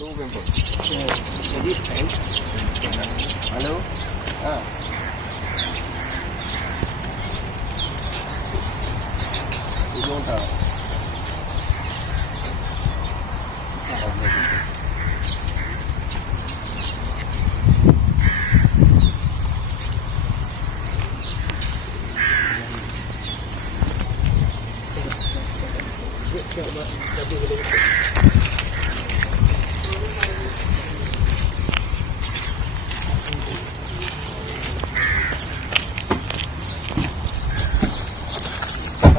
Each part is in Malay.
tu memang. Jadi halo. Hujung tak.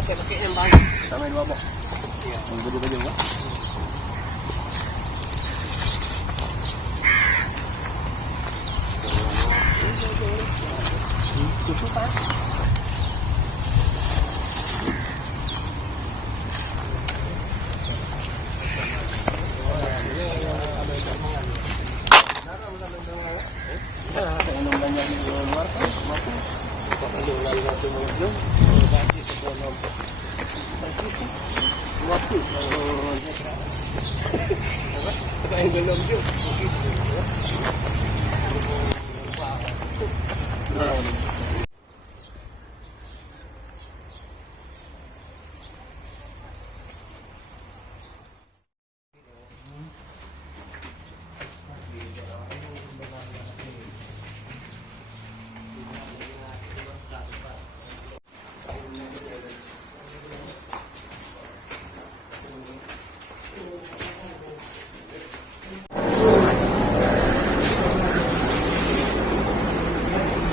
Pakai yang banyak. Sama dua box. Ya. Baju-baju kan? Cukup kan? Minum banyak di luar kan? Mampu. Kalau lalu waktu mengunjung, bagi sebuah waktu kalau apa yang belum juga.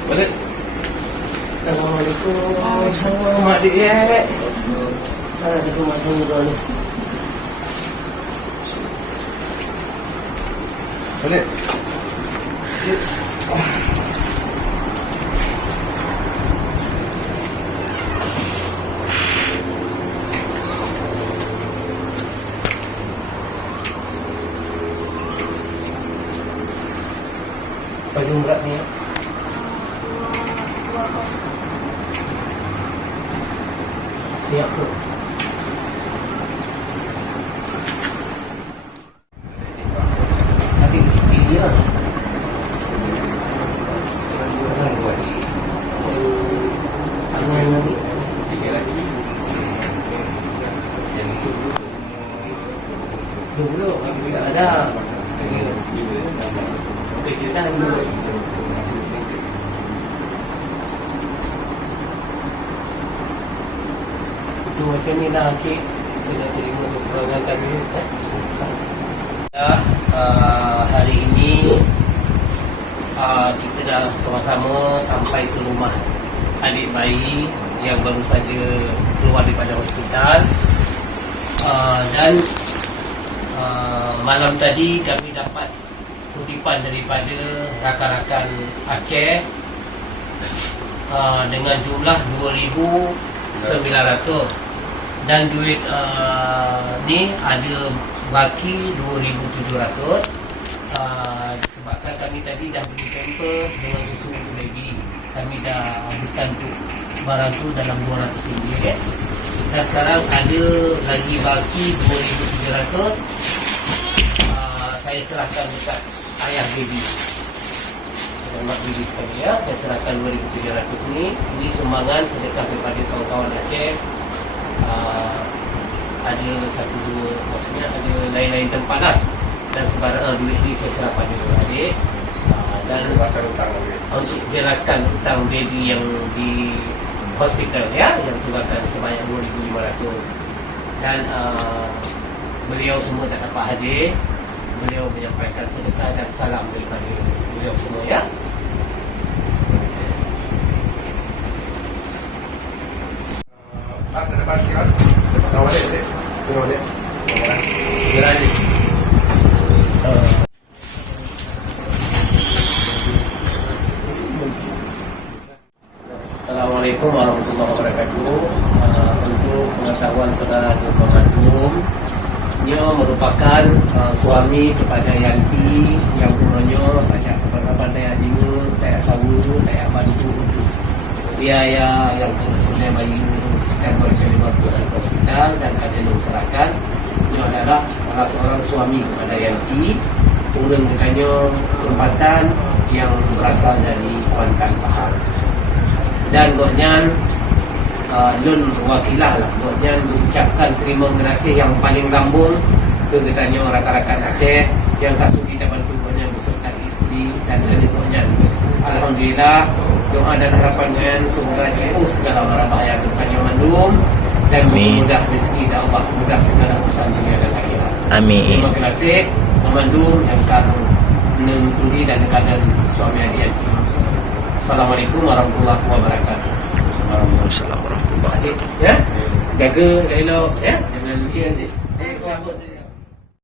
Balik. Assalamualaikum. Assalamualaikum adik ya. Ada rumah tunggu ni. Balik. Baju berat ni. Siap tu. Nanti cuci dia. Angin nanti. Dulu sudah ada. Kita dulu. Itu macam ni dah cik. Kita terima keterangan kami. Hari ini kita dah sama-sama sampai ke rumah adik bayi yang baru saja keluar daripada hospital. Dan malam tadi kami dapat kutipan daripada rakan-rakan Aceh dengan jumlah 2,900 dan duit ni ada baki 2,700 sebabkan kami tadi dah beli pampers dengan susu untuk baby. Kami dah habiskan tu barang tu dalam RM200 dan sekarang ada lagi baki 2,700. Saya serahkan dekat ayah baby. Mak baby sekali ya. Saya serahkan 2,700 ni. Ini sumbangan sedekah daripada kawan-kawan Aceh. Ada satu dua, maksudnya ada lain-lain tempat lah. Dan sebarang duit ni saya serah pada adik. Dan untuk jelaskan hutang baby yang di hospital ya, yang tunggakan sebanyak 2,500. Dan beliau semua tak dapat hadir. Beliau menyampaikan sedekah dan salam daripada beliau semua ya. Ada pasti kan? Tahu deh. Tahu deh. Berani. Assalamualaikum warahmatullahi wabarakatuh. Untuk pengetahuan saudara Dr. Madum, dia merupakan suami kepada Yanti yang umurnya banyak sebarang daya jingu, daya sawu, daya bantu untuk biaya yang oleh bayi sekitar 2,500 dalam hospital dan ada yang serahkan Dia adalah salah seorang suami kepada Yanti. Orang katanya tempatan yang berasal dari Kuantan Pahang. Dan Goknyan Lun wakilah lah Goknyan mengucapkan terima kasih yang paling lambung ke katanya rakan-rakan Aceh yang kasudi dan bantu Goknyan beserta isteri dan adik Goknyan. Alhamdulillah, doa dan harapan Goknyan semoga jauh segala mara bahaya Goknyan mandum dan mudah rezeki dan Allah mudah segala urusan dunia dan akhirat. Amin. Terima kasih Memandung yang kanu menuturi dan keadaan suami adik. Assalamualaikum warahmatullahi wabarakatuh. Waalaikumsalam warahmatullahi wabarakatuh. Adik, ya, jaga elok, ya, jangan Iya sih.